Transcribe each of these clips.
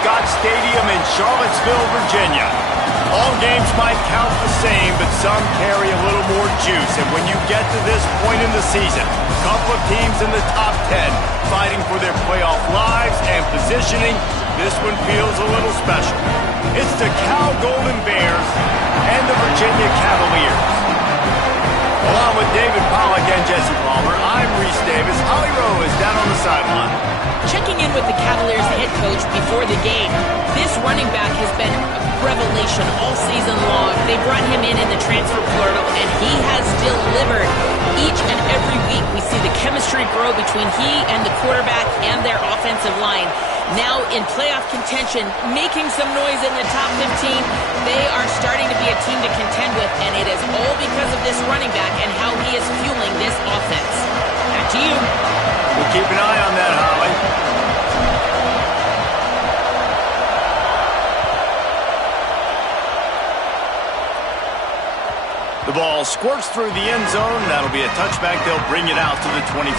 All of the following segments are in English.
Scott Stadium in Charlottesville, Virginia. All games might count the same, but some carry a little more juice. And when you get to this point in the season, a couple of teams in the top 10 fighting for their playoff lives and positioning, this one feels a little special. It's the Cal Golden Bears and the Virginia Cavaliers. Along with David Pollack and Jesse Palmer, I'm Reese Davis. Holly Rowe is down on the sideline. Checking in with the Cavaliers head coach before the game, this running back has been a revelation all season long. They brought him in the transfer portal, and he has delivered. Each and every week, we see the chemistry grow between he and the quarterback and their offensive line. Now in playoff contention, making some noise in the top 15, they are starting to be a team to contend with, and it is all because of this running back and how he is fueling this offense. Back to you. We'll keep an eye on that, Holly. The ball squirts through the end zone. That'll be a touchback. They'll bring it out to the 25.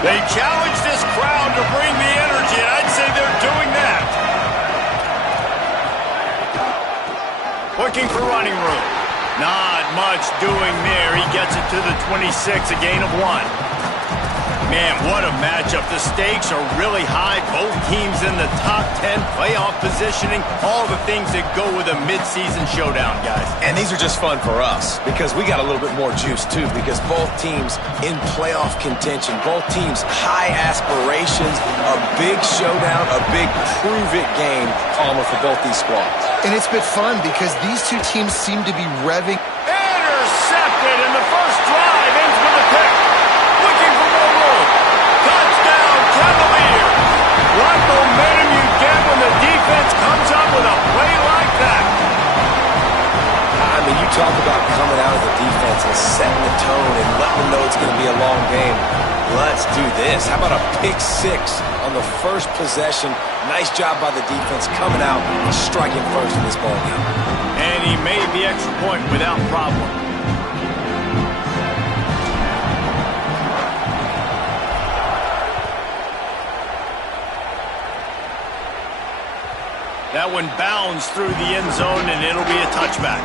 They challenge this crowd to bring the energy, and I'd say they're doing that. Looking for running room. Not much doing there. He gets it to the 26, a gain of 1. Man, what a matchup. The stakes are really high. Both teams in the top 10, playoff positioning, all the things that go with a midseason showdown, guys. And these are just fun for us because we got a little bit more juice, too, because both teams in playoff contention, both teams high aspirations, a big showdown, a big prove-it game, Palmer, for both these squads. And it's been fun because these two teams seem to be revving. Intercepted, and the first drive ends with a pick. Looking for more room. Touchdown, Cavaliers. What momentum you get when the defense comes up with a play like that. I mean, you talk about coming out of the defense and setting the tone and letting them know it's going to be a long game. Let's do this. How about a pick 6 on the first possession? Nice job by the defense coming out and striking first in this ball game. And he made the extra point without problem. That one bounds through the end zone, and it'll be a touchback.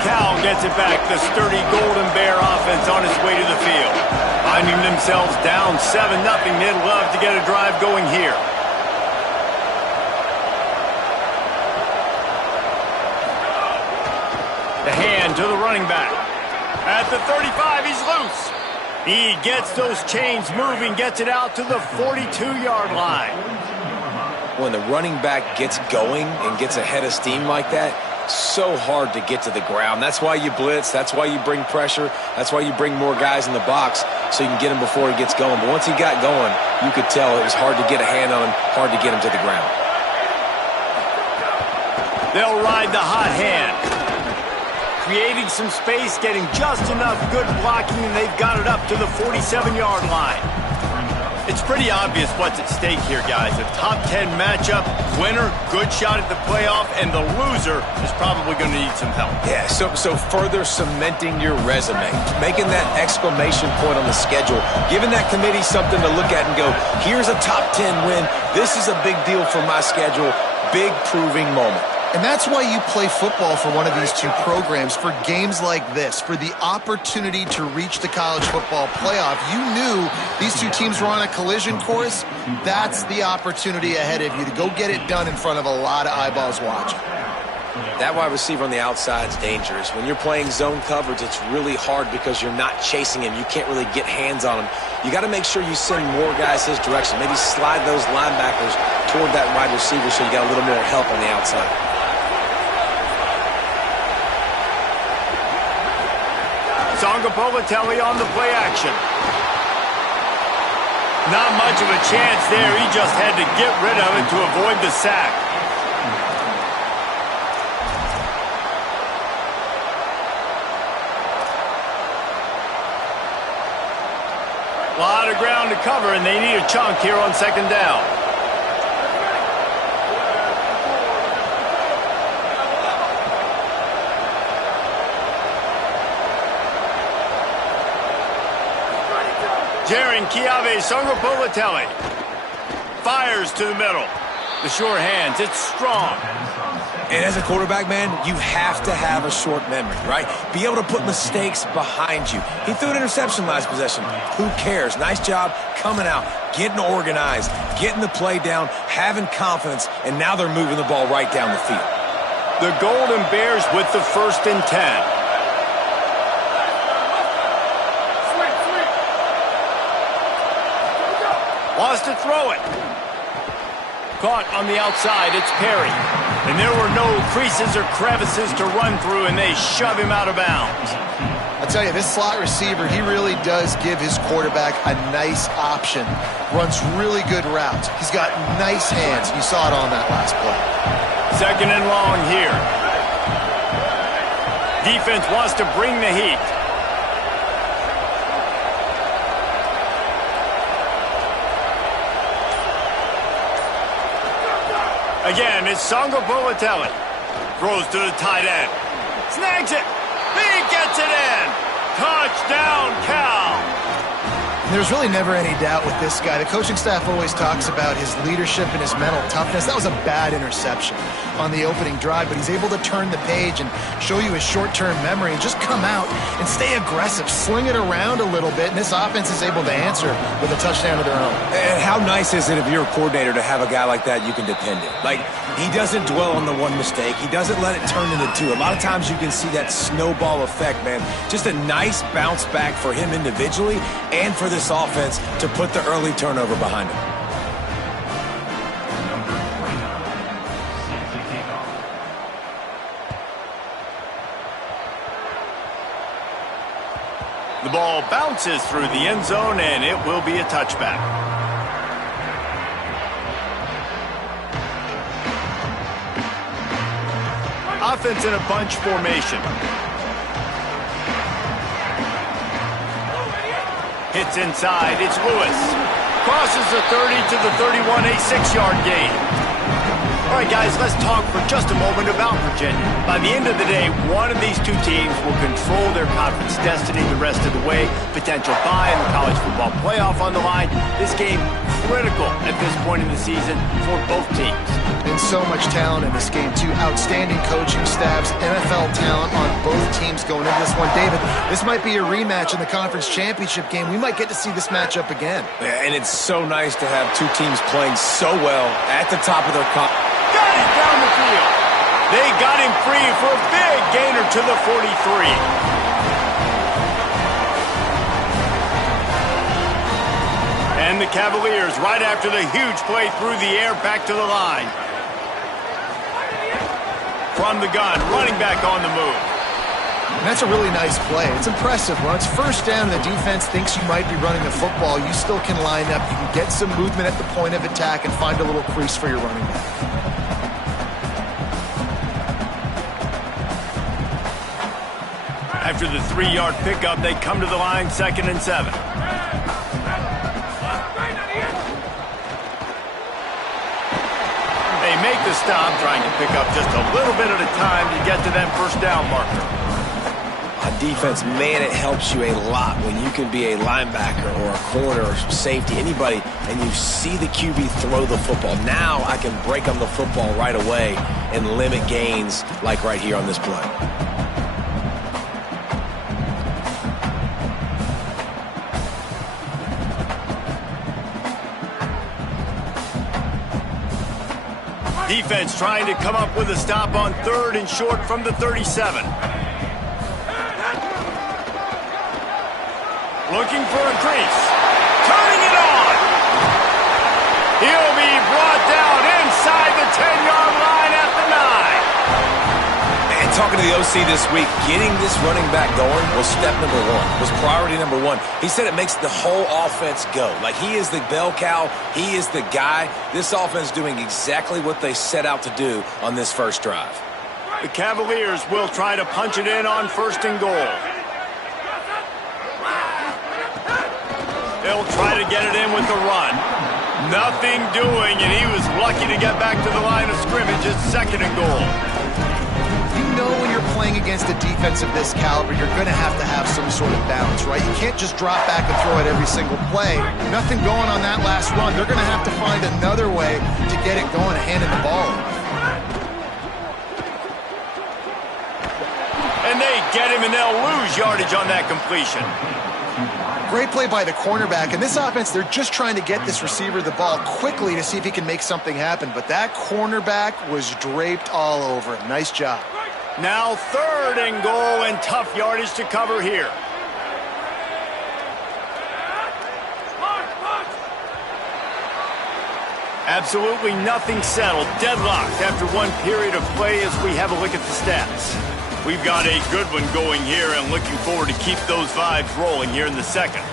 Cal gets it back. The sturdy Golden Bear offense on its way to the field. Finding themselves down 7-0. They'd love to get a drive going here. The hand to the running back. At the 35, he's loose. He gets those chains moving, gets it out to the 42-yard line. When the running back gets going and gets ahead of steam like that, so hard to get to the ground. That's why you blitz. That's why you bring pressure. That's why you bring more guys in the box so you can get him before he gets going. But once he got going, you could tell it was hard to get a hand on him, hard to get him to the ground. They'll ride the hot hand. Creating some space, getting just enough good blocking, and they've got it up to the 47-yard line. It's pretty obvious what's at stake here, guys. A top 10 matchup, winner, good shot at the playoff, and the loser is probably going to need some help. Yeah, so further cementing your resume, making that exclamation point on the schedule, giving that committee something to look at and go, here's a top 10 win. This is a big deal for my schedule. Big proving moment. And that's why you play football for one of these two programs, for games like this, for the opportunity to reach the college football playoff. You knew these two teams were on a collision course. That's the opportunity ahead of you to go get it done in front of a lot of eyeballs watching. That wide receiver on the outside is dangerous. When you're playing zone coverage, it's really hard because you're not chasing him. You can't really get hands on him. You got to make sure you send more guys his direction. Maybe slide those linebackers toward that wide receiver so you got a little more help on the outside. Songapolatelli on the play action. Not much of a chance there. He just had to get rid of it to avoid the sack. A lot of ground to cover, and they need a chunk here on second down. Jaron Kiave Songopolatelli fires to the middle. The sure hands, it's strong. And as a quarterback, man, you have to have a short memory, right? Be able to put mistakes behind you. He threw an interception last possession. Who cares? Nice job coming out, getting organized, getting the play down, having confidence, and now they're moving the ball right down the field. The Golden Bears with the 1st and 10. Wants to throw it. Caught on the outside, it's Perry. And there were no creases or crevices to run through, and they shove him out of bounds. I'll tell you, this slot receiver, he really does give his quarterback a nice option. Runs really good routes. He's got nice hands. You saw it on that last play. 2nd and long here. Defense wants to bring the heat. Again, it's Songopolatelli. Throws to the tight end. Snags it. He gets it in. Touchdown, Cal. There's really never any doubt with this guy. The coaching staff always talks about his leadership and his mental toughness. That was a bad interception on the opening drive, but he's able to turn the page and show you his short-term memory and just come out and stay aggressive, sling it around a little bit, and this offense is able to answer with a touchdown of their own. And how nice is it if you're a coordinator to have a guy like that you can depend on? Like, he doesn't dwell on the one mistake. He doesn't let it turn into two. A lot of times you can see that snowball effect, man. Just a nice bounce back for him individually and for this offense to put the early turnover behind him. The ball bounces through the end zone, and it will be a touchback. Offense in a bunch formation. Hits inside, it's Lewis. Crosses the 30 to the 31, a 6-yard gain. All right, guys, let's talk for just a moment about Virginia. By the end of the day, one of these two teams will control their conference destiny the rest of the way. Potential bye in the college football playoff on the line. This game critical at this point in the season for both teams. And so much talent in this game, too. Outstanding coaching staffs, NFL talent on both teams going into this one. David, this might be a rematch in the conference championship game. We might get to see this matchup again. Yeah, and it's so nice to have two teams playing so well at the top of their conference. Got it down the field. They got him free for a big gainer to the 43. And the Cavaliers, right after the huge play through the air, back to the line. From the gun, running back on the move. And that's a really nice play. It's impressive. When it's first down and the defense thinks you might be running the football, you still can line up. You can get some movement at the point of attack and find a little crease for your running back. After the 3-yard pickup, they come to the line, 2nd and 7. They make the stop, trying to pick up just a little bit at a time to get to that first down marker. On defense, man, it helps you a lot when you can be a linebacker or a corner or safety, anybody, and you see the QB throw the football. Now I can break on the football right away and limit gains like right here on this play. Defense trying to come up with a stop on 3rd and short from the 37. Looking for a crease. Turning it on. He'll be brought down inside the 10-yard line at the 9. And talking to the OC this week, getting this running back going was step number one, was priority number one. He said it makes the whole offense go. Like, he is the bell cow. He is the guy. This offense doing exactly what they set out to do on this first drive. The Cavaliers will try to punch it in on 1st and goal. They'll with the run. Nothing doing, and he was lucky to get back to the line of scrimmage at 2nd and goal. You know when you're playing against a defense of this caliber, you're going to have some sort of balance, right? You can't just drop back and throw it every single play. Nothing going on that last run. They're going to have to find another way to get it going, handing the ball off. And they get him, and they'll lose yardage on that completion. Great play by the cornerback. In this offense, they're just trying to get this receiver the ball quickly to see if he can make something happen. But that cornerback was draped all over him. Nice job. Now 3rd and goal, and tough yardage to cover here. Absolutely nothing settled. Deadlocked after one period of play as we have a look at the stats. We've got a good one going here and looking forward to keep those vibes rolling here in the 2nd.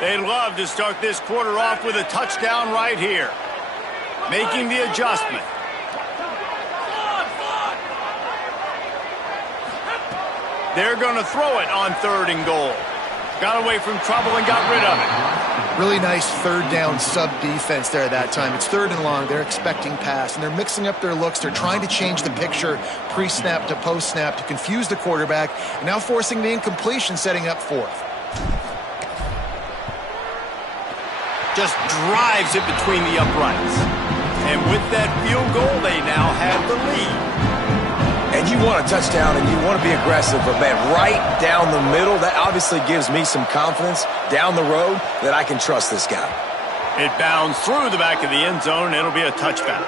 They'd love to start this quarter off with a touchdown right here. Making the adjustment. They're going to throw it on 3rd and goal. Got away from trouble and got rid of it. Really nice 3rd down sub-defense there that time. It's 3rd and long. They're expecting pass, and they're mixing up their looks. They're trying to change the picture pre-snap to post-snap to confuse the quarterback, and now forcing the incompletion, setting up 4th. Just drives it between the uprights. And with that field goal, they now have the lead. And you want a touchdown, and you want to be aggressive, but, man, right down the middle, that obviously gives me some confidence down the road that I can trust this guy. It bounds through the back of the end zone. It'll be a touchback.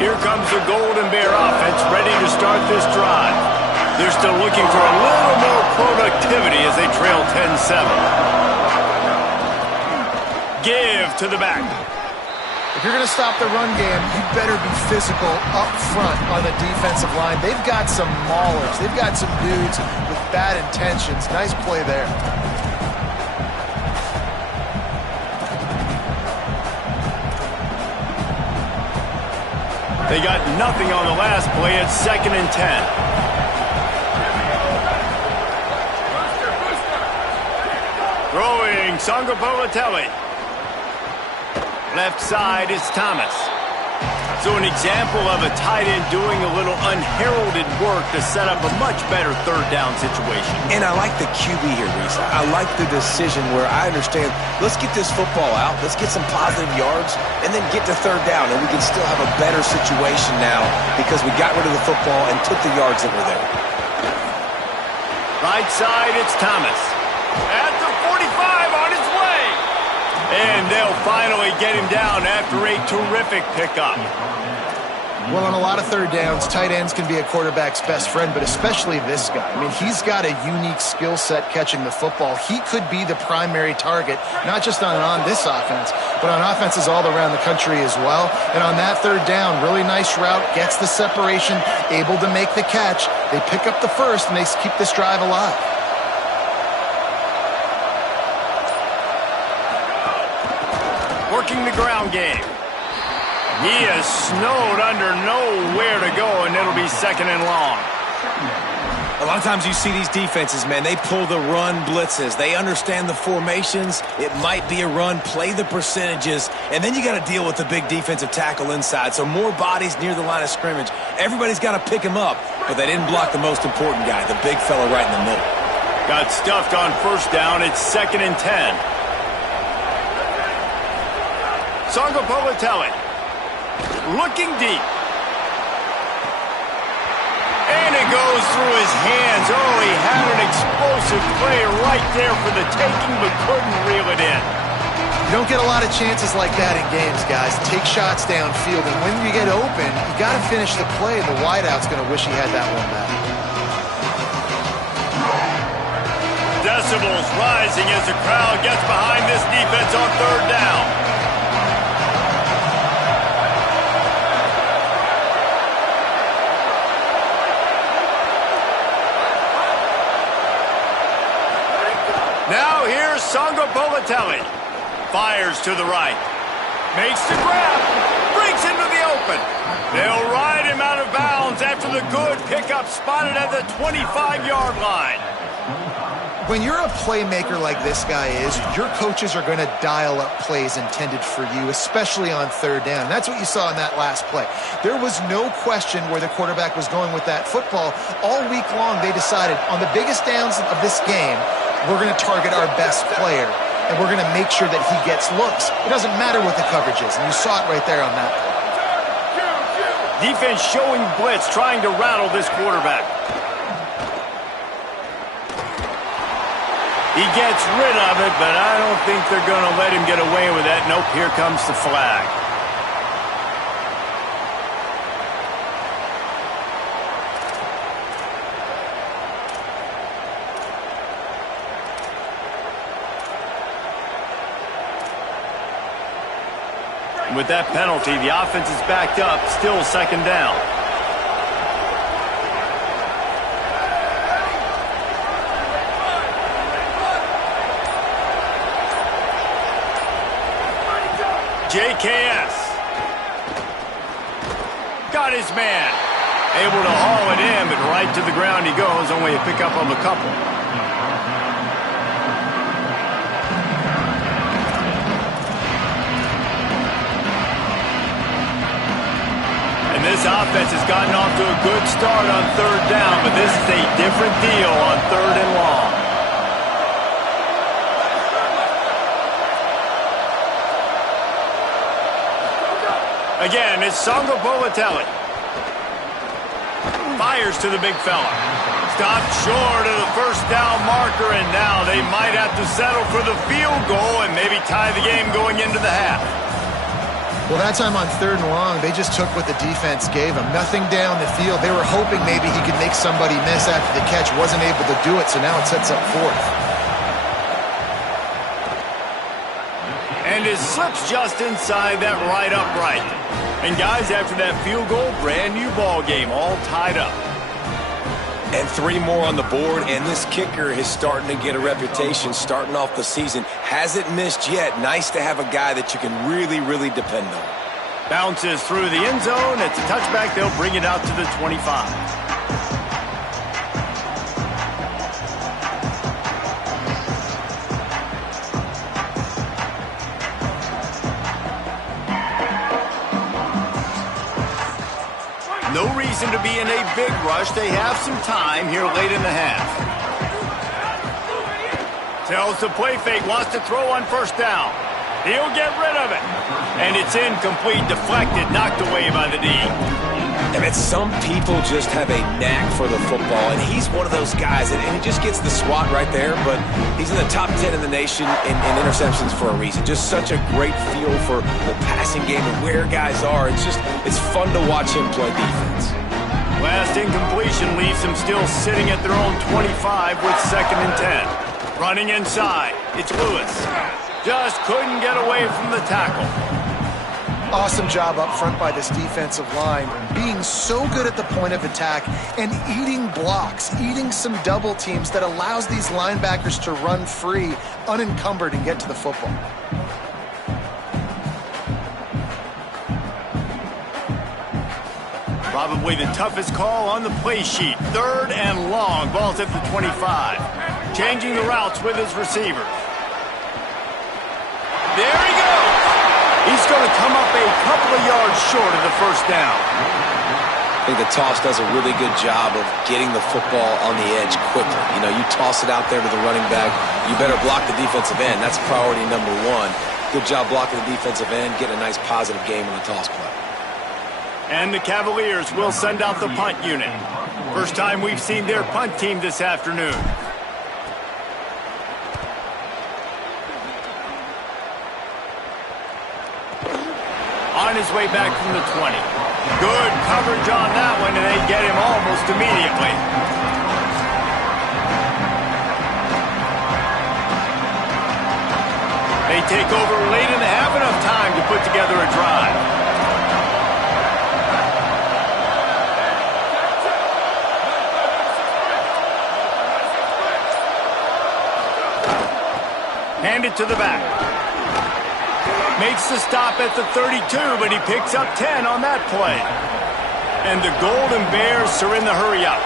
Here comes the Golden Bear offense, ready to start this drive. They're still looking for a little more productivity as they trail 10-7. Give to the back. If you're going to stop the run game, you better be physical up front on the defensive line. They've got some maulers. They've got some dudes with bad intentions. Nice play there. They got nothing on the last play. It's 2nd and 10. Throwing, Sangopolitelli. Left side is Thomas. So an example of a tight end doing a little unheralded work to set up a much better 3rd down situation. And I like the QB here, Reese. I like the decision where I understand, let's get this football out, let's get some positive yards, and then get to 3rd down, and we can still have a better situation now because we got rid of the football and took the yards that were there. Right side, it's Thomas. At the 45, on his way. And they'll finally get him down after a terrific pickup. Well, on a lot of 3rd downs, tight ends can be a quarterback's best friend, but especially this guy. I mean, he's got a unique skill set catching the football. He could be the primary target, not just on this offense, but on offenses all around the country as well. And on that 3rd down, really nice route, gets the separation, able to make the catch. They pick up the first, and they keep this drive alive. Working the ground game. He is snowed under, nowhere to go, and it'll be 2nd and long. A lot of times you see these defenses, man, they pull the run blitzes. They understand the formations. It might be a run, play the percentages, and then you got to deal with the big defensive tackle inside. So more bodies near the line of scrimmage. Everybody's got to pick him up, but they didn't block the most important guy, the big fella right in the middle. Got stuffed on 1st down. It's 2nd and 10. Sangopolitelli looking deep. And it goes through his hands. Oh, he had an explosive play right there for the taking, but couldn't reel it in. You don't get a lot of chances like that in games, guys. Take shots downfield, and when you get open, you got to finish the play. The wideout's going to wish he had that one back. Decibels rising as the crowd gets behind this defense on 3rd down. Now here's Songa Bolatelli. Fires to the right. Makes the grab. Breaks into the open. They'll ride him out of bounds after the good pickup spotted at the 25-yard line. When you're a playmaker like this guy is, your coaches are going to dial up plays intended for you, especially on third down. That's what you saw in that last play. There was no question where the quarterback was going with that football. All week long, they decided on the biggest downs of this game, we're going to target our best player, and we're going to make sure that he gets looks. It doesn't matter what the coverage is, and you saw it right there on that play. Defense showing blitz, trying to rattle this quarterback. He gets rid of it, but I don't think they're going to let him get away with that. Nope, here comes the flag. With that penalty, the offense is backed up, still second down. JKS. Got his man. Able to haul it in, but right to the ground he goes. Only a pickup of a couple. And this offense has gotten off to a good start on third down, but this is a different deal on third and long. Again, it's Songa Bolatelli. Fires to the big fella. Stopped short of the first down marker, and now they might have to settle for the field goal and maybe tie the game going into the half. Well, that time on third and long, they just took what the defense gave them. Nothing down the field. They were hoping maybe he could make somebody miss after the catch. Wasn't able to do it, so now it sets up fourth. And it slips just inside that right upright. And guys, after that field goal, brand new ball game, all tied up. And 3 more on the board, and this kicker is starting to get a reputation starting off the season. Hasn't missed yet. Nice to have a guy that you can really, really depend on. Bounces through the end zone. It's a touchback. They'll bring it out to the 25. No reason to be in a big rush. They have some time here late in the half. Tells the play fake, wants to throw on first down. He'll get rid of it. And it's incomplete, deflected, knocked away by the D. And some people just have a knack for the football, and he's one of those guys, and he just gets the swat right there, but he's in the top 10 in the nation in interceptions for a reason. Just such a great feel for the passing game and where guys are. It's fun to watch him play defense. Last incompletion leaves them still sitting at their own 25 with 2nd and 10. Running inside, it's Lewis. Just couldn't get away from the tackle. Awesome job up front by this defensive line, being so good at the point of attack and eating blocks, eating some double teams that allows these linebackers to run free, unencumbered, and get to the football. Probably the toughest call on the play sheet. 3rd and long, ball's at the 25. Changing the routes with his receiver. There he goes. He's going to come up a couple of yards short of the first down. I think the toss does a really good job of getting the football on the edge quickly. You know, you toss it out there to the running back, you better block the defensive end. That's priority number 1. Good job blocking the defensive end, getting a nice positive game on the toss play. And the Cavaliers will send out the punt unit. First time we've seen their punt team this afternoon. On his way back from the 20. Good coverage on that one, and they get him almost immediately. They take over late in the half, enough time to put together a drive. Hand it to the back. Makes the stop at the 32, but he picks up 10 on that play. And the Golden Bears are in the hurry up.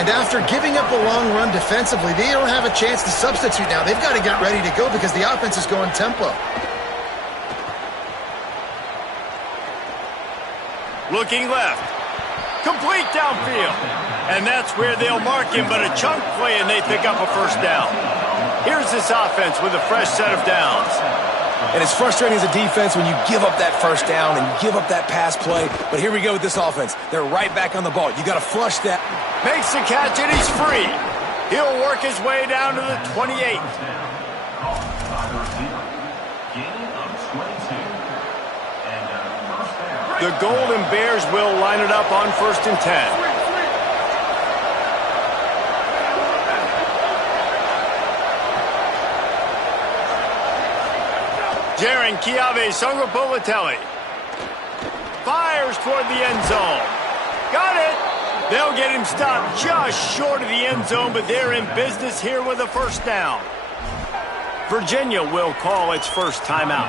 And after giving up a long run defensively, they don't have a chance to substitute now. They've got to get ready to go because the offense is going tempo. Looking left. Complete downfield. And that's where they'll mark him, but a chunk play and they pick up a first down. Here's this offense with a fresh set of downs. And it's frustrating as a defense when you give up that first down and give up that pass play. But here we go with this offense. They're right back on the ball. You got to flush that. Makes the catch and he's free. He'll work his way down to the 28. The Golden Bears will line it up on 1st and 10. Jaron Chiave Songopolitelli fires toward the end zone. Got it. They'll get him stopped just short of the end zone, but they're in business here with a first down. Virginia will call its first timeout.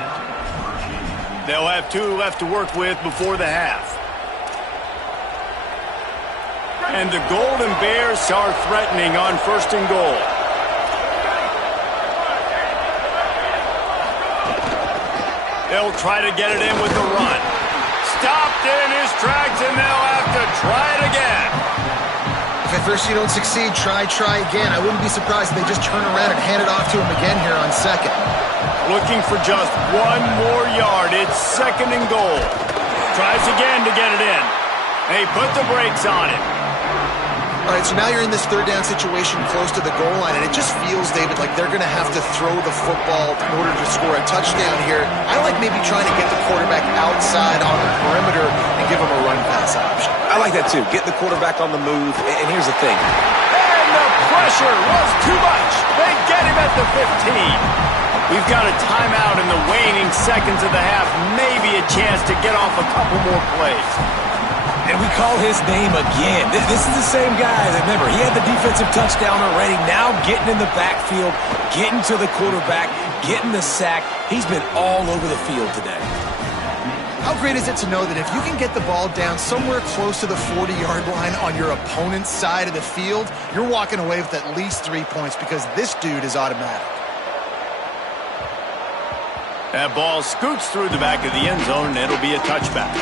They'll have 2 left to work with before the half. And the Golden Bears are threatening on 1st and goal. They'll try to get it in with the run. Stopped in his tracks, and they'll have to try it again. If at first you don't succeed, try again. I wouldn't be surprised if they just turn around and hand it off to him again here on 2nd. Looking for just 1 more yard. It's 2nd and goal. Tries again to get it in. They put the brakes on it. All right, so now you're in this 3rd down situation close to the goal line, and it just feels, David, like they're going to have to throw the football in order to score a touchdown here. I like maybe trying to get the quarterback outside on the perimeter and give him a run-pass option. I like that, too. Get the quarterback on the move. And here's the thing. And the pressure was too much. They get him at the 15. We've got a timeout in the waning seconds of the half. Maybe a chance to get off a couple more plays. And we call his name again. This is the same guy. Remember, he had the defensive touchdown already. Now getting in the backfield, getting to the quarterback, getting the sack. He's been all over the field today. How great is it to know that if you can get the ball down somewhere close to the 40-yard line on your opponent's side of the field, you're walking away with at least 3 points because this dude is automatic. That ball scoots through the back of the end zone, and it'll be a touchback.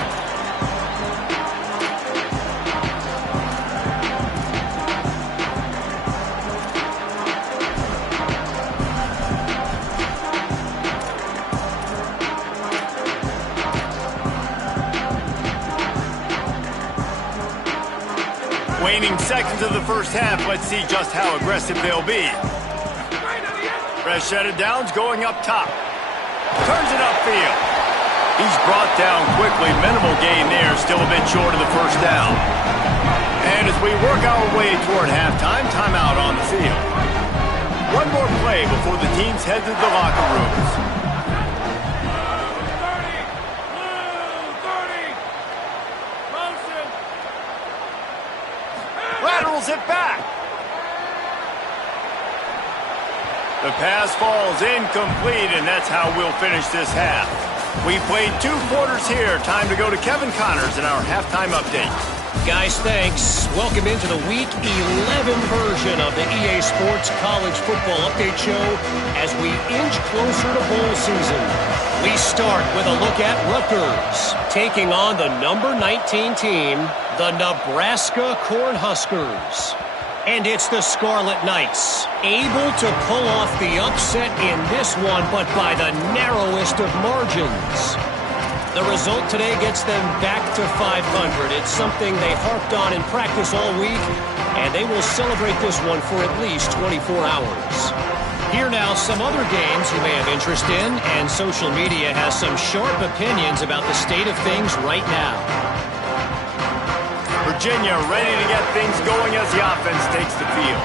Waning seconds of the first half. Let's see just how aggressive they'll be. Fresh set of downs going up top. Turns it upfield. He's brought down quickly. Minimal gain there. Still a bit short of the first down. And as we work our way toward halftime, timeout on the field. 1 more play before the teams head to the locker rooms. Laterals it back. The pass falls incomplete, and that's how we'll finish this half. We played 2 quarters here. Time to go to Kevin Connors in our halftime update. Guys, thanks. Welcome into the Week 11 version of the EA Sports College Football Update Show as we inch closer to bowl season. We start with a look at Rutgers, taking on the number 19 team, the Nebraska Cornhuskers. And it's the Scarlet Knights, able to pull off the upset in this one, but by the narrowest of margins. The result today gets them back to 500. It's something they harped on in practice all week, and they will celebrate this one for at least 24 hours. Here now, some other games you may have interest in, and social media has some sharp opinions about the state of things right now. Virginia ready to get things going as the offense takes the field.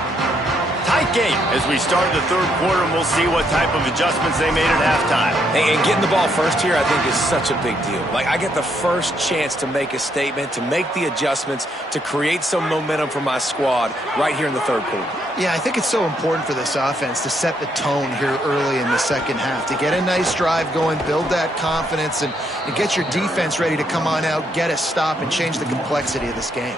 Tight game as we start the 3rd quarter, and we'll see what type of adjustments they made at halftime. And getting the ball first here, I think, is such a big deal. Like, I get the first chance to make a statement, to make the adjustments, to create some momentum for my squad right here in the 3rd quarter. Yeah, I think it's so important for this offense to set the tone here early in the second half, to get a nice drive going, build that confidence, and get your defense ready to come on out, get a stop, and change the complexity of this game.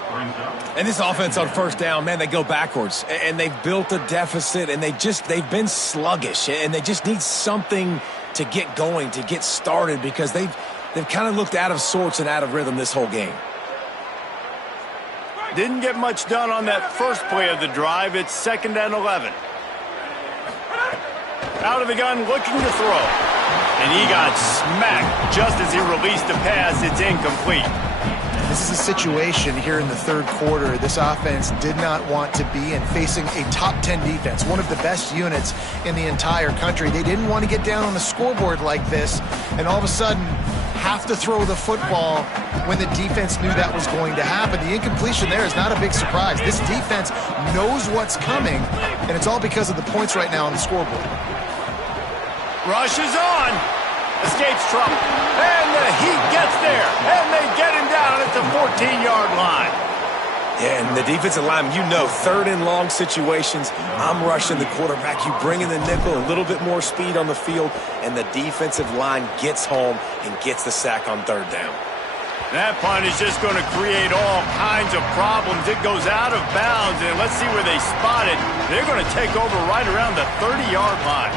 And this offense on first down, man, they go backwards, and they've built a deficit, and they've been sluggish, and they just need something to get going, to get started, because they've kind of looked out of sorts and out of rhythm this whole game. Didn't get much done on that first play of the drive. It's 2nd and 11. Out of the gun, looking to throw. And he got smacked just as he released the pass. It's incomplete. This is a situation here in the third quarter this offense did not want to be in, facing a top 10 defense, one of the best units in the entire country. They didn't want to get down on the scoreboard like this, and all of a sudden have to throw the football when the defense knew that was going to happen. The incompletion there is not a big surprise. This defense knows what's coming, and it's all because of the points right now on the scoreboard. Rush is on. Escapes trouble. And the Heat gets there. And they get him down at the 14-yard line. Yeah, and the defensive lineman, you know, 3rd and long situations, I'm rushing the quarterback. You bring in the nickel, a little bit more speed on the field, and the defensive line gets home and gets the sack on 3rd down. That punt is just going to create all kinds of problems. It goes out of bounds, and let's see where they spot it. They're going to take over right around the 30-yard line.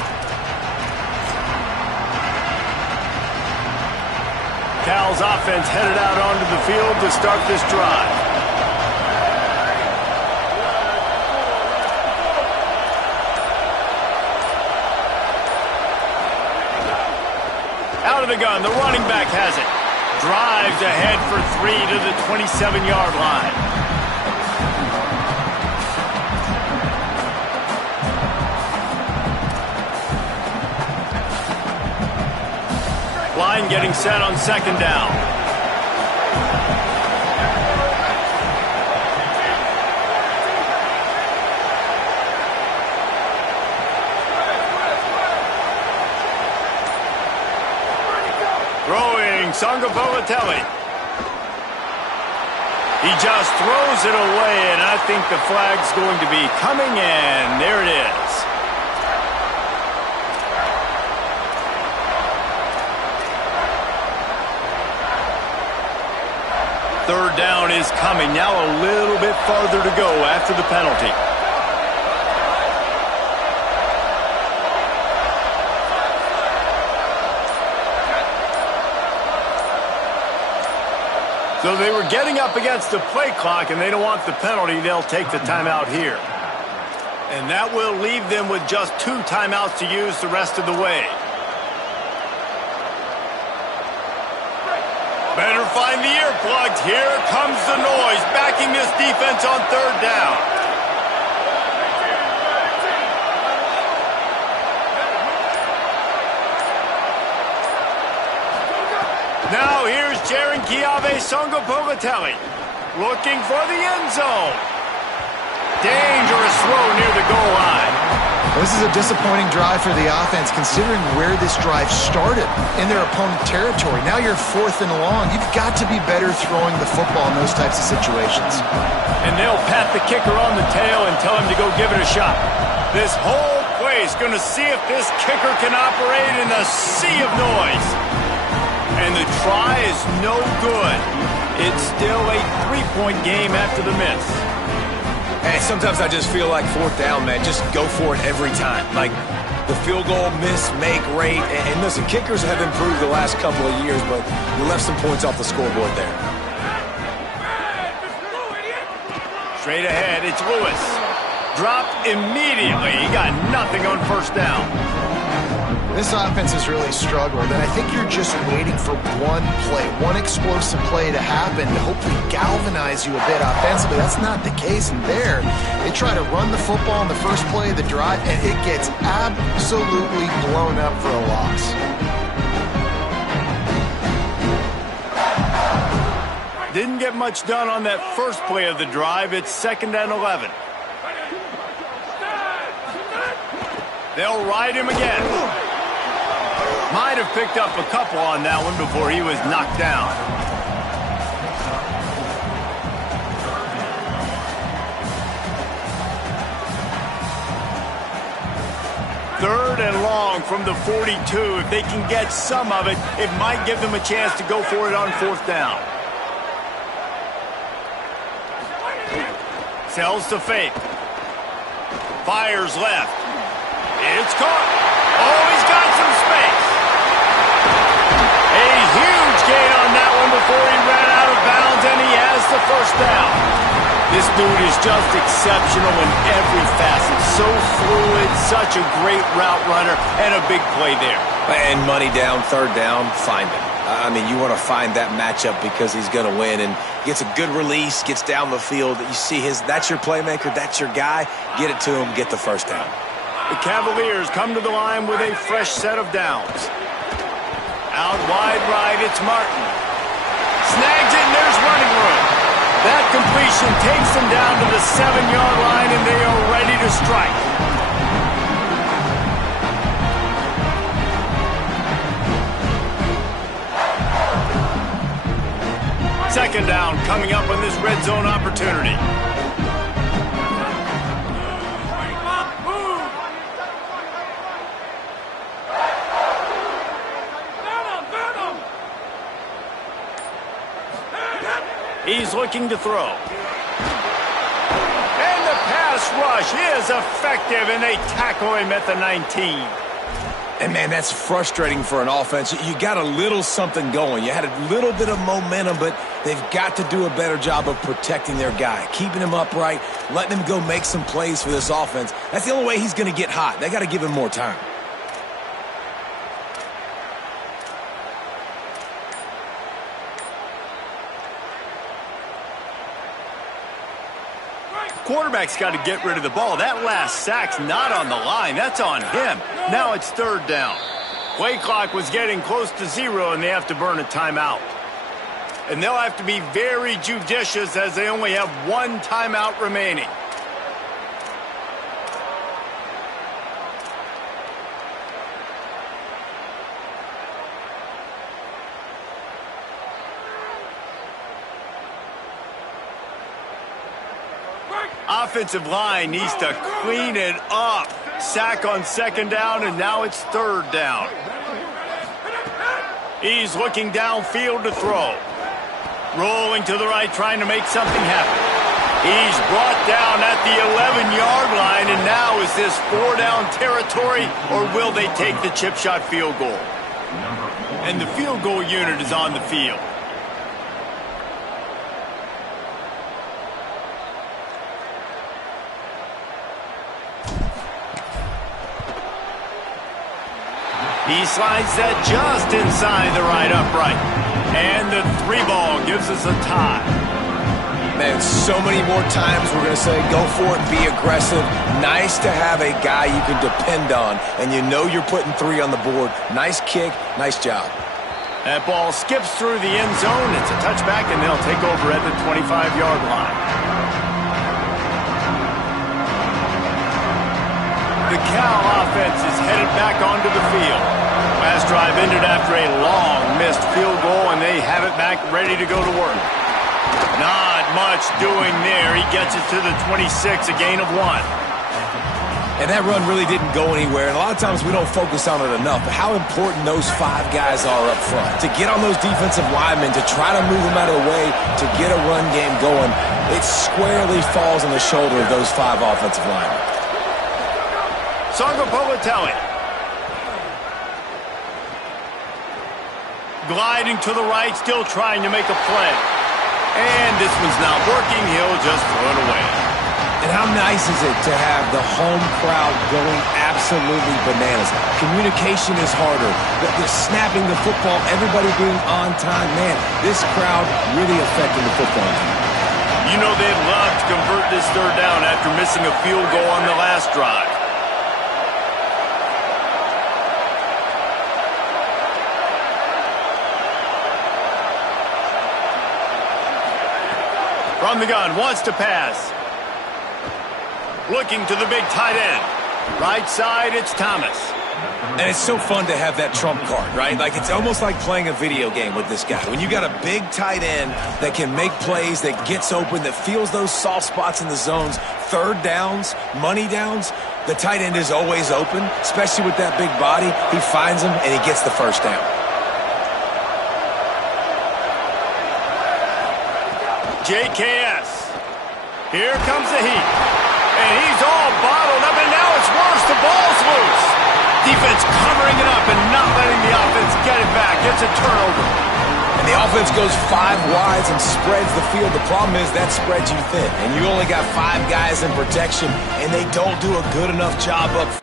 Cal's offense headed out onto the field to start this drive. Out of the gun, the running back has it. Drives ahead for 3 to the 27-yard line. Line getting set on 2nd down. Throwing, Sangapolatelli. He just throws it away, and I think the flag's going to be coming in. There it is. Third down is coming. Now a little bit farther to go after the penalty. So they were getting up against the play clock, and they don't want the penalty. They'll take the timeout here. And that will leave them with just 2 timeouts to use the rest of the way. Better find the earplugs. Here comes the noise, backing this defense on 3rd down. Now here's Jaron Kiave Sangapolatelli looking for the end zone. Dangerous throw near the goal line. This is a disappointing drive for the offense, considering where this drive started in their opponent territory. Now you're 4th and long. You've got to be better throwing the football in those types of situations. And they'll pat the kicker on the tail and tell him to go give it a shot. This whole play is going to see if this kicker can operate in the sea of noise. And the try is no good. It's still a 3-point game after the miss. Hey, sometimes I just feel like 4th down, man. Just go for it every time. Like the field goal miss, make rate. And listen, kickers have improved the last couple of years, but you left some points off the scoreboard there. Straight ahead, it's Lewis. Dropped immediately. He got nothing on 1st down. This offense has really struggled, and I think you're just waiting for one play, one explosive play to happen to hopefully galvanize you a bit offensively. That's not the case, and there, they try to run the football in the first play of the drive, and it gets absolutely blown up for a loss. Didn't get much done on that first play of the drive. It's 2nd and 11. They'll ride him again. Might have picked up a couple on that one before he was knocked down. 3rd and long from the 42. If they can get some of it, it might give them a chance to go for it on 4th down. Sells to fake. Fires left. It's caught. Oh, he's got some space. A huge gain on that one before he ran out of bounds, and he has the 1st down. This dude is just exceptional in every facet. So fluid, such a great route runner, and a big play there. And money down, 3rd down, find him. I mean, you want to find that matchup because he's going to win, and gets a good release, gets down the field. You see that's your playmaker, that's your guy. Get it to him, get the 1st down. The Cavaliers come to the line with a fresh set of downs. Out wide right, it's Martin. Snags it, and there's running room. That completion takes them down to the 7-yard line, and they are ready to strike. Second down coming up on this red zone opportunity. He's looking to throw. And the pass rush is effective, and they tackle him at the 19. And, man, that's frustrating for an offense. You got a little something going. You had a little bit of momentum, but they've got to do a better job of protecting their guy, keeping him upright, letting him go make some plays for this offense. That's the only way he's going to get hot. They got to give him more time. Quarterback's got to get rid of the ball. That last sack's not on the line. That's on him. Now it's 3rd down. Play clock was getting close to 0, and they have to burn a timeout. And they'll have to be very judicious as they only have 1 timeout remaining. Offensive line needs to clean it up. Sack on 2nd down, and now it's 3rd down. He's looking downfield to throw. Rolling to the right, trying to make something happen. He's brought down at the 11-yard line, and now is this 4-down territory, or will they take the chip shot field goal? And the field goal unit is on the field. He slides that just inside the right upright. And the 3 ball gives us a tie. Man, so many more times we're going to say, go for it, be aggressive. Nice to have a guy you can depend on, and you know you're putting 3 on the board. Nice kick, nice job. That ball skips through the end zone. It's a touchback, and they'll take over at the 25-yard line. The Cal offense is headed back onto the field. Last drive ended after a long missed field goal, and they have it back ready to go to work. Not much doing there. He gets it to the 26, a gain of 1. And that run really didn't go anywhere, and a lot of times we don't focus on it enough, but how important those 5 guys are up front. To get on those defensive linemen, to try to move them out of the way, to get a run game going, it squarely falls on the shoulder of those 5 offensive linemen. Sangapolitelli. Gliding to the right, still trying to make a play. And this one's not working. He'll just throw it away. And how nice is it to have the home crowd going absolutely bananas? Communication is harder. They're snapping the football, everybody being on time. Man, this crowd really affecting the football team. You know they'd love to convert this 3rd down after missing a field goal on the last drive. From the gun, wants to pass. Looking to the big tight end. Right side, it's Thomas. And it's so fun to have that trump card, right? Like, it's almost like playing a video game with this guy. When you got a big tight end that can make plays, that gets open, that feels those soft spots in the zones, third downs, money downs, the tight end is always open, especially with that big body. He finds him, and he gets the first down. JKS. Here comes the heat. And he's all bottled up, and now it's worse. The ball's loose. Defense covering it up and not letting the offense get it back. It's a turnover. And the offense goes 5 wides and spreads the field. The problem is that spreads you thin. And you only got 5 guys in protection, and they don't do a good enough job up.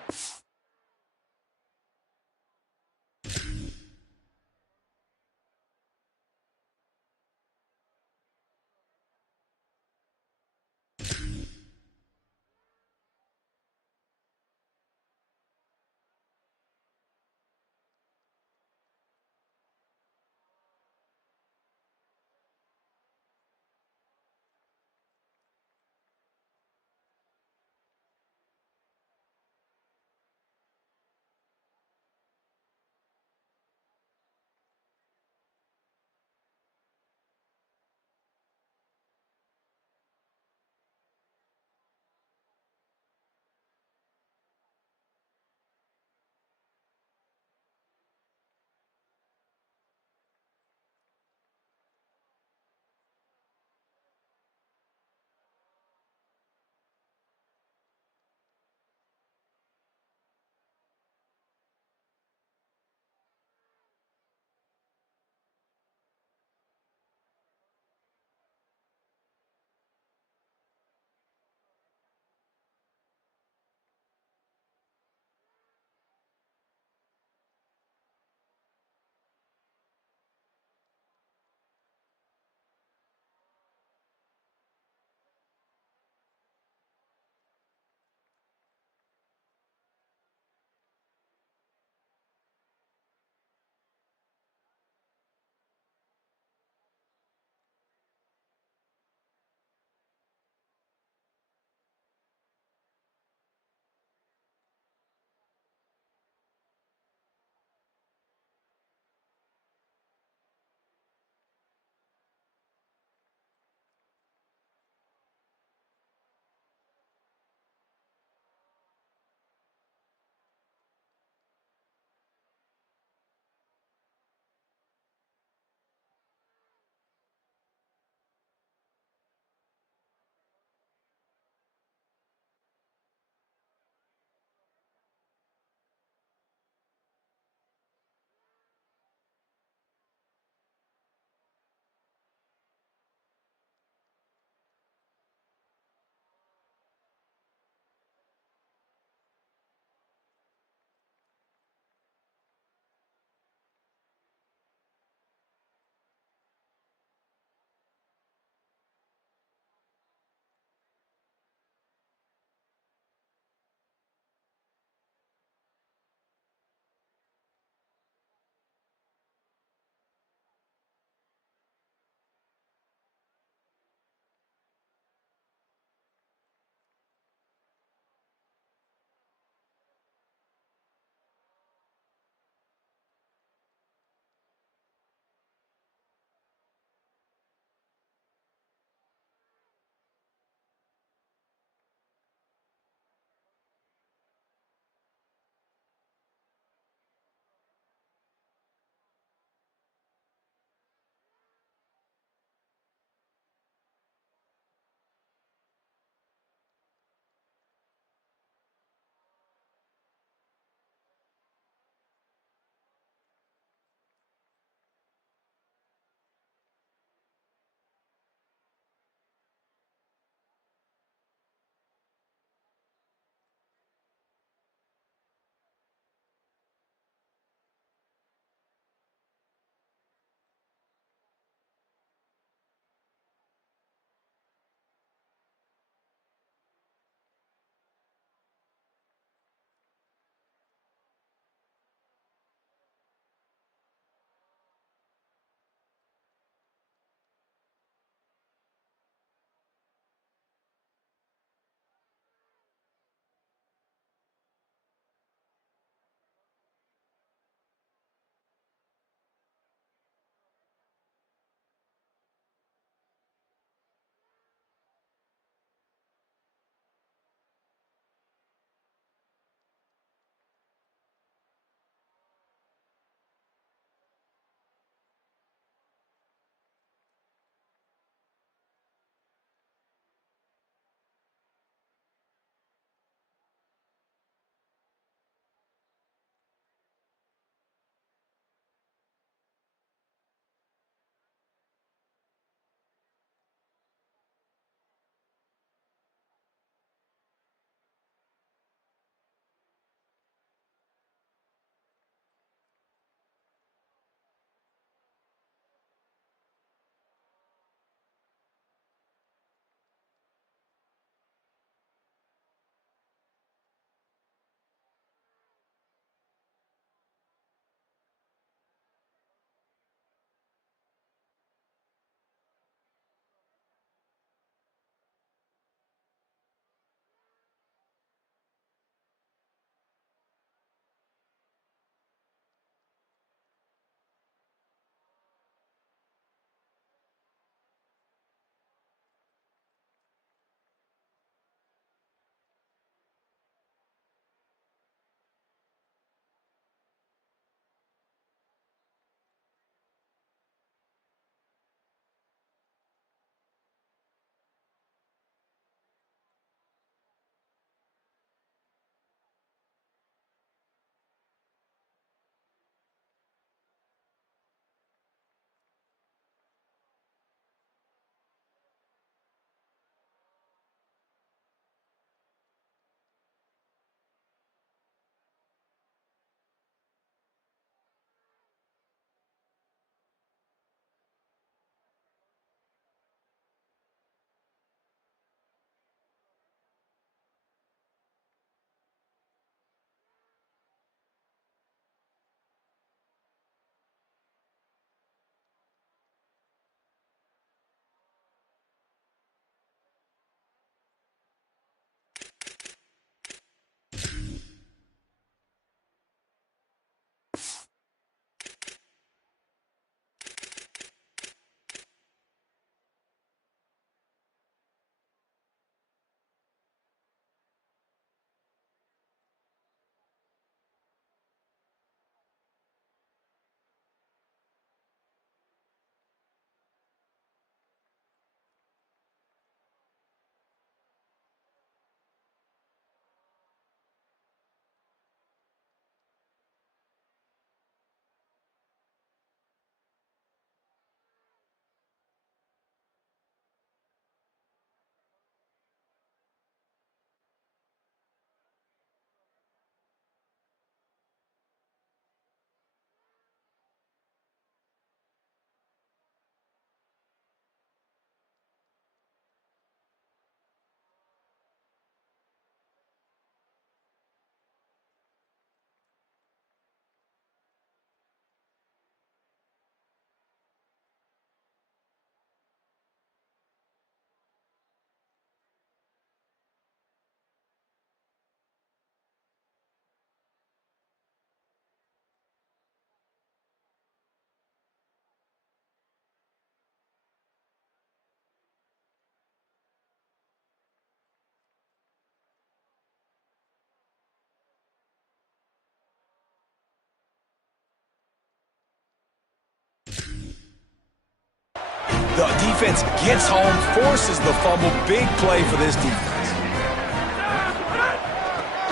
The defense gets home, forces the fumble. Big play for this defense.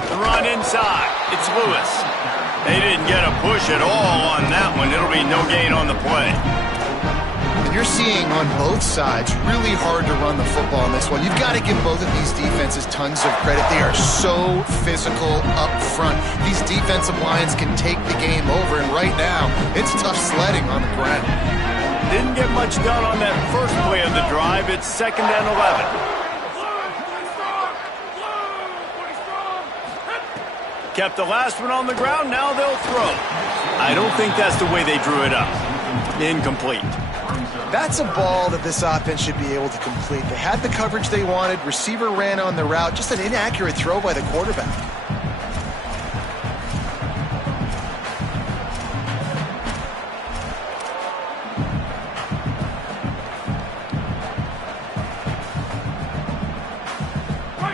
The run inside. It's Lewis. They didn't get a push at all on that one. It'll be no gain on the play. And you're seeing on both sides really hard to run the football on this one. You've got to give both of these defenses tons of credit. They are so physical up front. These defensive lines can take the game over, and right now, it's tough sledding on the ground. Didn't get much done on that first play of the drive. It's 2nd and 11. Kept the last one on the ground. Now they'll throw. I don't think that's the way they drew it up. Incomplete. That's a ball that this offense should be able to complete. They had the coverage they wanted. Receiver ran on the route. Just an inaccurate throw by the quarterback.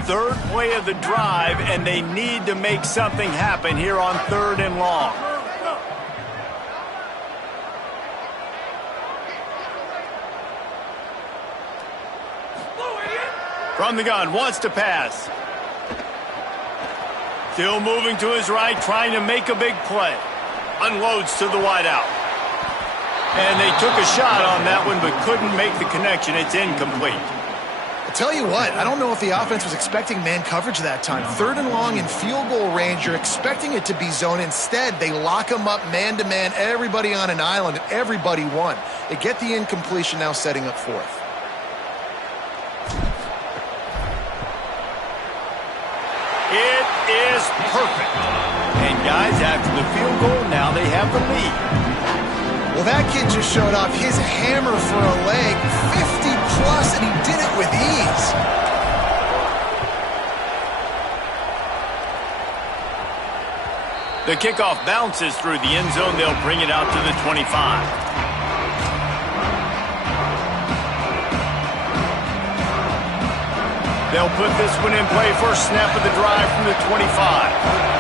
Third play of the drive, and they need to make something happen here on 3rd and long. From the gun, wants to pass. Still moving to his right, trying to make a big play. Unloads to the wideout. And they took a shot on that one, but couldn't make the connection. It's incomplete. Tell you what, I don't know if the offense was expecting man coverage that time. 3rd and long in field goal range, you're expecting it to be zone. Instead, they lock them up man-to-man, everybody on an island, and everybody won. They get the incompletion, now setting up 4th. It is perfect. And guys, after the field goal, now they have the lead. Well, that kid just showed off his hammer for a leg, 50-plus, and he did it with ease. The kickoff bounces through the end zone. They'll bring it out to the 25. They'll put this one in play. First snap of the drive from the 25.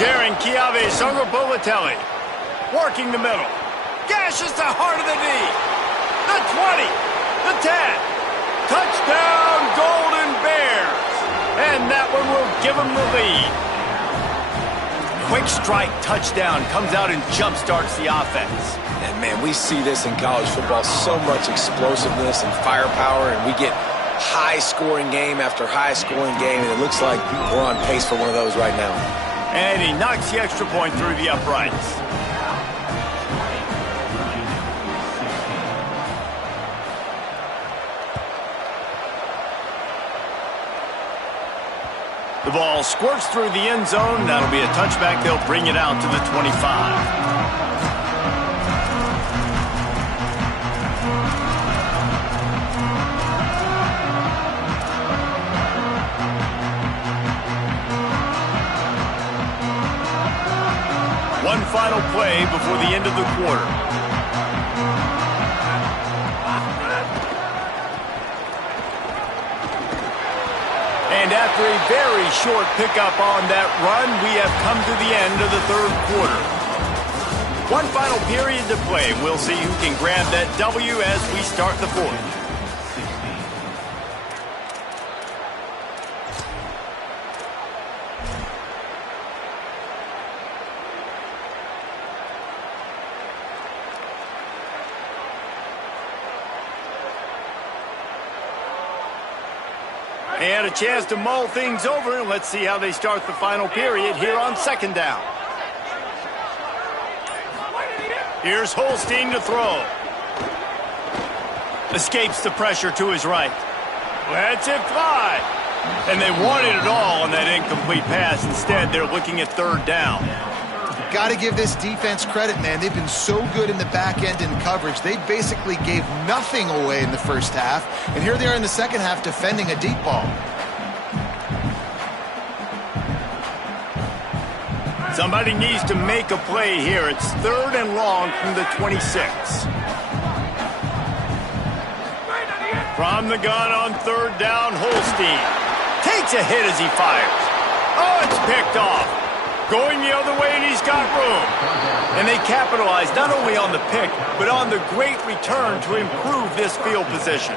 Jaron Chiave Songobolatelli working the middle. Gashes the heart of the knee. The 20. The 10. Touchdown, Golden Bears. And that one will give them the lead. Quick strike touchdown comes out and jump-starts the offense. And, man, we see this in college football, so much explosiveness and firepower, and we get high-scoring game after high-scoring game, and it looks like we're on pace for one of those right now. And he knocks the extra point through the uprights. The ball squirts through the end zone. That'll be a touchback. They'll bring it out to the 25. One final play before the end of the quarter. And after a very short pickup on that run, we have come to the end of the 3rd quarter. One final period to play. We'll see who can grab that W as we start the 4th. And a chance to mull things over, and let's see how they start the final period here on 2nd down. Here's Holstein to throw. Escapes the pressure to his right. Lets it fly. And they wanted it all on that incomplete pass. Instead, they're looking at 3rd down. Got to give this defense credit, man. They've been so good in the back end in coverage. They basically gave nothing away in the first half. And here they are in the second half defending a deep ball. Somebody needs to make a play here. It's 3rd and long from the 26. From the gun on 3rd down, Holstein takes a hit as he fires. Oh, it's picked off. Going the other way, and he's got room. And they capitalize not only on the pick, but on the great return to improve this field position.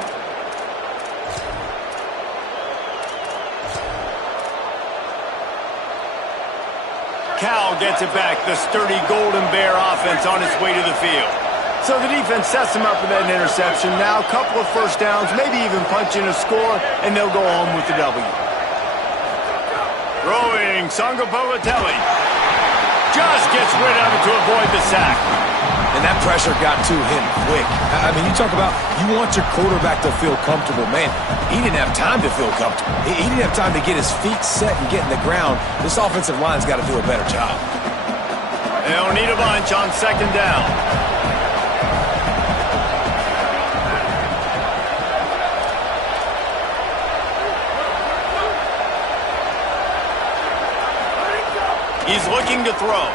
Cal gets it back, the sturdy Golden Bear offense on its way to the field. So the defense sets them up for that interception. Now a couple of first downs, maybe even punch in a score, and they'll go home with the W. Throwing, Sangapolatelli just gets rid of it to avoid the sack. And that pressure got to him quick. I mean, you talk about you want your quarterback to feel comfortable. Man, he didn't have time to feel comfortable. He didn't have time to get his feet set and get in the ground. This offensive line's got to do a better job. They don't need a bunch on second down. He's looking to throw.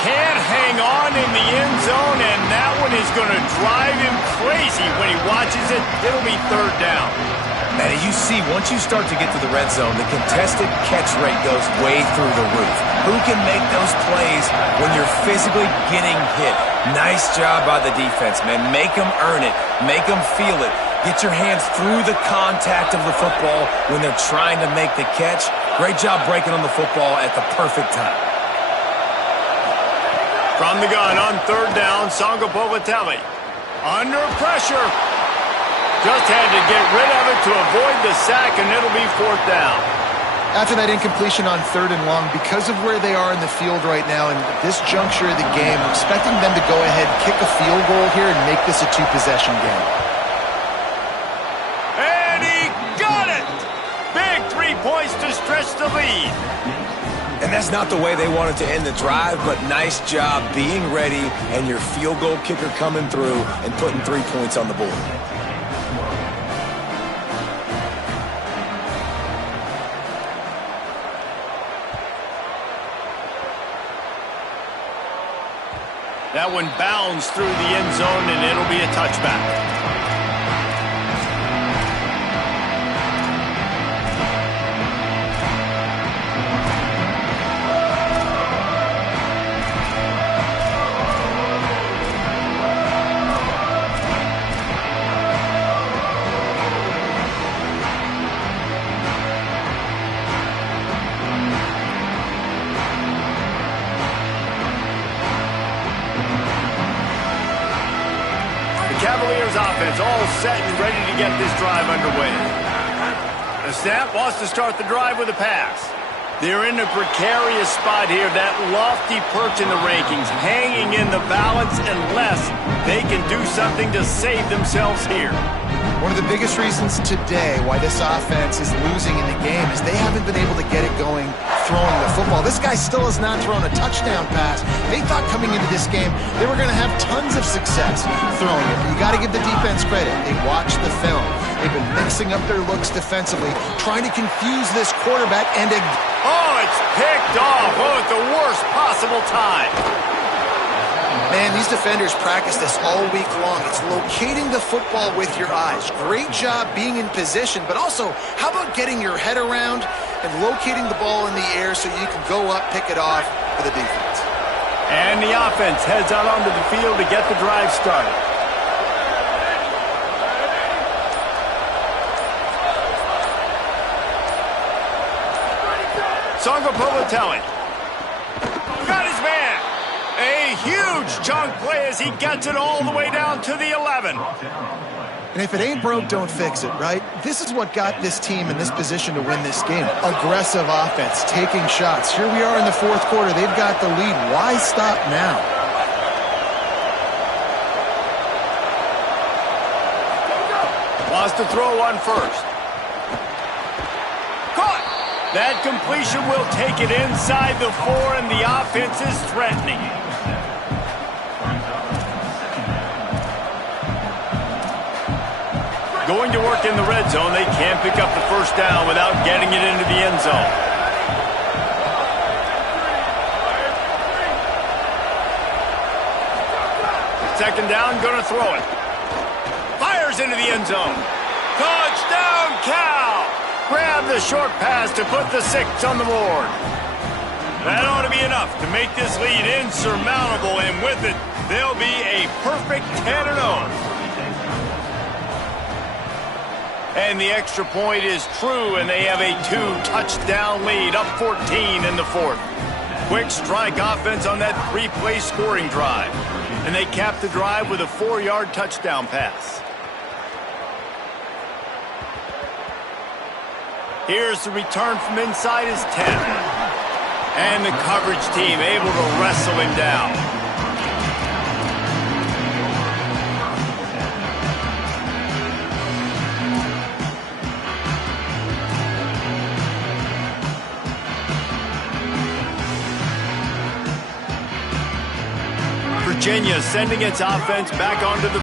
Can't hang on in the end zone, and that one is going to drive him crazy when he watches it. It'll be third down. Man, you see, once you start to get to the red zone, the contested catch rate goes way through the roof. Who can make those plays when you're physically getting hit? Nice job by the defense, man. Make them earn it. Make them feel it. Get your hands through the contact of the football when they're trying to make the catch. Great job breaking on the football at the perfect time. From the gun on third down, Sangapolatelli under pressure. Just had to get rid of it to avoid the sack, and it'll be fourth down. After that incompletion on third and long, because of where they are in the field right now and this juncture of the game, I'm expecting them to go ahead, kick a field goal here, and make this a two-possession game. And he got it! Big 3 points to stretch the lead. And that's not the way they wanted to end the drive, but nice job being ready and your field goal kicker coming through and putting 3 points on the board. That one bounds through the end zone, and it'll be a touchback. Cavaliers offense all set and ready to get this drive underway. The snap wants to start the drive with a pass. They're in a precarious spot here, that lofty perch in the rankings, hanging in the balance unless they can do something to save themselves here. One of the biggest reasons today why this offense is losing in the game is they haven't been able to get it going throwing the football. This guy still has not thrown a touchdown pass. They thought coming into this game they were going to have tons of success throwing it. You got to give the defense credit. They watched the film. They've been mixing up their looks defensively, trying to confuse this quarterback and oh, it's picked off. Oh, at the worst possible time. Man, these defenders practice this all week long. It's locating the football with your eyes. Great job being in position, but also, how about getting your head around and locating the ball in the air so you can go up, pick it off for the defense. And the offense heads out onto the field to get the drive started. Sangapolatelli got his man. A huge chunk play as he gets it all the way down to the 11. And if it ain't broke, don't fix it, right? This is what got this team in this position to win this game. Aggressive offense, taking shots. Here we are in the fourth quarter. They've got the lead. Why stop now? Wants to throw on first. Caught! That completion will take it inside the 4, and the offense is threatening. Going to work in the red zone, they can't pick up the first down without getting it into the end zone. Second down, gonna throw it. Fires into the end zone. Touchdown, Cal! Grab the short pass to put the 6 on the board. That ought to be enough to make this lead insurmountable, and with it, they'll be a perfect 10-0. And the extra point is true, and they have a 2-touchdown lead, up 14 in the fourth. Quick strike offense on that 3-play scoring drive. And they cap the drive with a 4-yard touchdown pass. Here's the return from inside his 10. And the coverage team able to wrestle him down. Virginia sending its offense back onto the